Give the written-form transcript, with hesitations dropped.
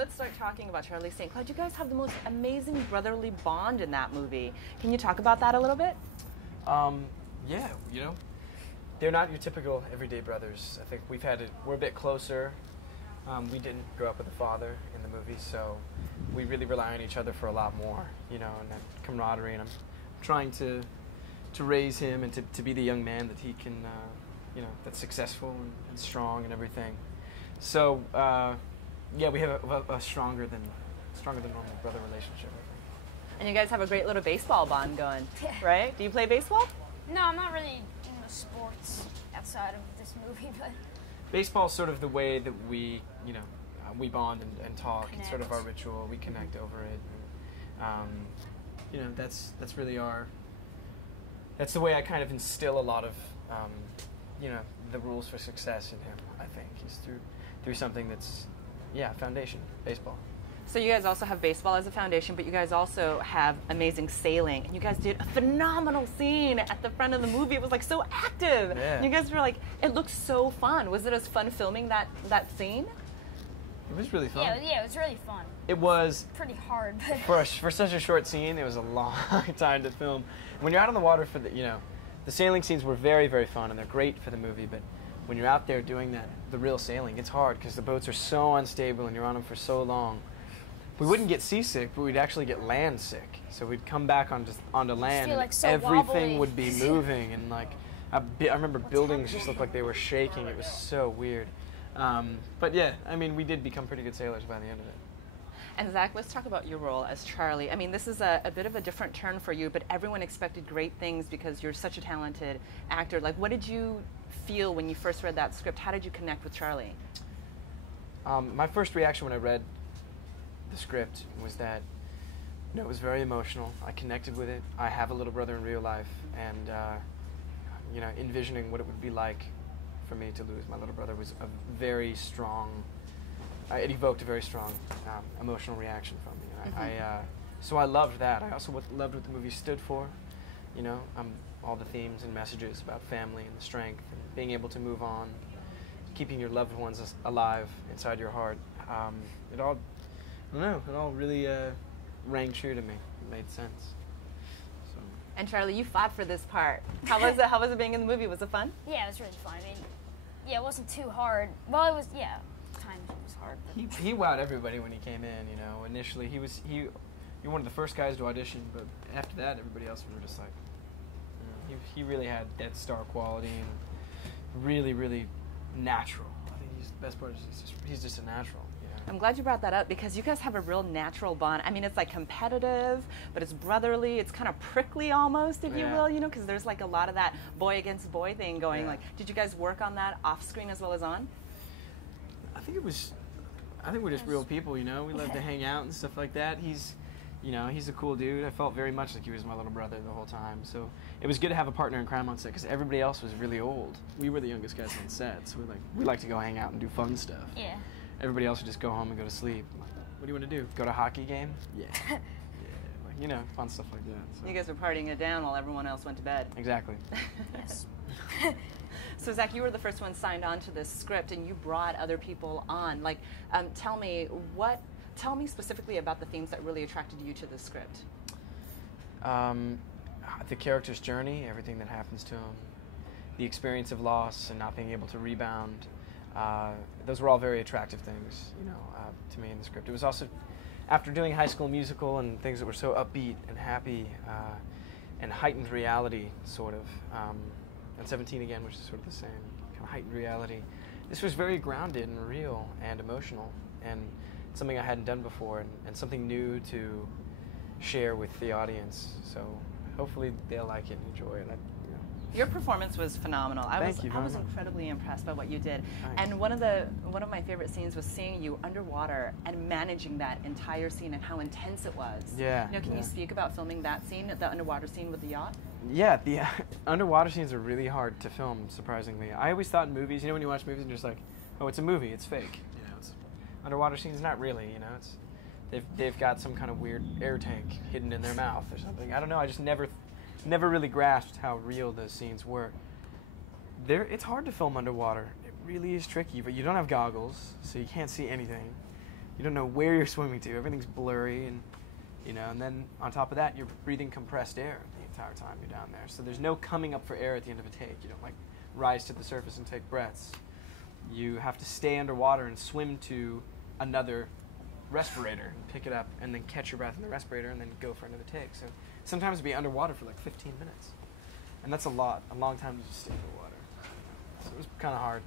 let's start talking about Charlie St. Cloud. You guys have the most amazing brotherly bond in that movie. Can you talk about that a little bit? Yeah, you know, they're not your typical everyday brothers. I think we're a bit closer. We didn't grow up with a father in the movie, so we really rely on each other for a lot more, you know, and that camaraderie. And I'm trying to raise him and to be the young man that he can, you know, that's successful and strong and everything. So, yeah, we have a stronger than normal brother relationship, I think. And you guys have a great little baseball bond going, right? Do you play baseball? No, I'm not really into sports outside of this movie, but Baseball's sort of the way that we, you know, we bond and talk. Connect. It's sort of our ritual. We connect over it. And, you know, that's really that's the way I kind of instill a lot of, you know, the rules for success in him, I think, is through something that's, yeah, foundation, baseball. So you guys also have baseball as a foundation, but you guys also have amazing sailing. And you guys did a phenomenal scene at the front of the movie. It was like so active. Yeah. And you guys were like, it looked so fun. Was it as fun filming that scene? It was really fun. yeah, it was really fun. It was, Pretty hard, but for such a short scene, it was a long time to film. When you're out on the water for you know, the sailing scenes were very, very fun, and they're great for the movie, but when you're out there doing the real sailing, it's hard because the boats are so unstable and you're on them for so long. We wouldn't get seasick, but we'd actually get land sick. So we'd come back onto land, feel like and so everything wobbly. would be moving, and like I remember buildings just looked like they were shaking. It was so weird. But yeah, I mean, we did become pretty good sailors by the end of it. And Zach, let's talk about your role as Charlie. I mean, this is a bit of a different turn for you, but everyone expected great things because you're such a talented actor. Like, what did you feel when you first read that script? How did you connect with Charlie? My first reaction when I read the script was that, you know, it was very emotional. I connected with it. I have a little brother in real life, and you know, envisioning what it would be like for me to lose my little brother was a very strong. It evoked a very strong emotional reaction from me. So I loved that. I also loved what the movie stood for. You know, all the themes and messages about family and the strength and being able to move on, keeping your loved ones alive inside your heart. It all, I don't know, it all really rang true to me. It made sense. So. And Charlie, you fought for this part. How was it? How was it being in the movie? Was it fun? yeah, it was really fun. I mean, yeah, it wasn't too hard. Well, it was, yeah, times it was hard. But He wowed everybody when he came in. You know, initially you were one of the first guys to audition, but after that, everybody else were just like, you know, he really had that star quality and really, really natural. I think the best part is he's just a natural. You know? I'm glad you brought that up because you guys have a real natural bond. I mean, it's like competitive, but it's brotherly. It's kind of prickly almost, if you Yeah. will, you know, because there's like a lot of that boy against boy thing going. Yeah. Like, did you guys work on that off screen as well as on? I think we're just real people, you know. We love to hang out and stuff like that. He's a cool dude. I felt very much like he was my little brother the whole time. So it was good to have a partner in crime on set because everybody else was really old. We were the youngest guys on set, so we like to go hang out and do fun stuff. yeah. Everybody else would just go home and go to sleep. I'm like, what do you want to do? Go to a hockey game? Yeah. Yeah. Like, you know, fun stuff like that. So. You guys were partying it down while everyone else went to bed. Exactly. Yes. So Zach, you were the first one signed on to this script, and you brought other people on. Like, tell me specifically about the themes that really attracted you to this script. The character's journey, everything that happens to him, the experience of loss and not being able to rebound. Those were all very attractive things, you know, to me in the script. It was also after doing High School Musical and things that were so upbeat and happy and heightened reality, sort of. And 17 Again, which is sort of the same kind of heightened reality. This was very grounded and real and emotional, and something I hadn't done before, and something new to share with the audience. So hopefully they'll like it and enjoy it. Your performance was phenomenal. I was incredibly impressed by what you did. Thanks. And one of my favorite scenes was seeing you underwater and managing that entire scene and how intense it was. Yeah. You know, can you speak about filming that scene, the underwater scene with the yacht? Yeah, the underwater scenes are really hard to film, surprisingly. I always thought in movies, you know, when you watch movies and you're just like, oh, it's a movie, it's fake. You know, it's underwater scenes, not really. You know, they've got some kind of weird air tank hidden in their mouth or something. I don't know. I just never really grasped how real those scenes were. It's hard to film underwater. It really is tricky, but you don't have goggles, so you can't see anything. you don't know where you're swimming to. Everything's blurry, and you know. And then on top of that, you're breathing compressed air the entire time you're down there. So there's no coming up for air at the end of a take. You don't like rise to the surface and take breaths. You have to stay underwater and swim to another respirator and pick it up, and then catch your breath in the respirator, and then go for another take. So sometimes it'd be underwater for like 15 minutes, and that's a long time to just stay underwater. So it was kind of hard.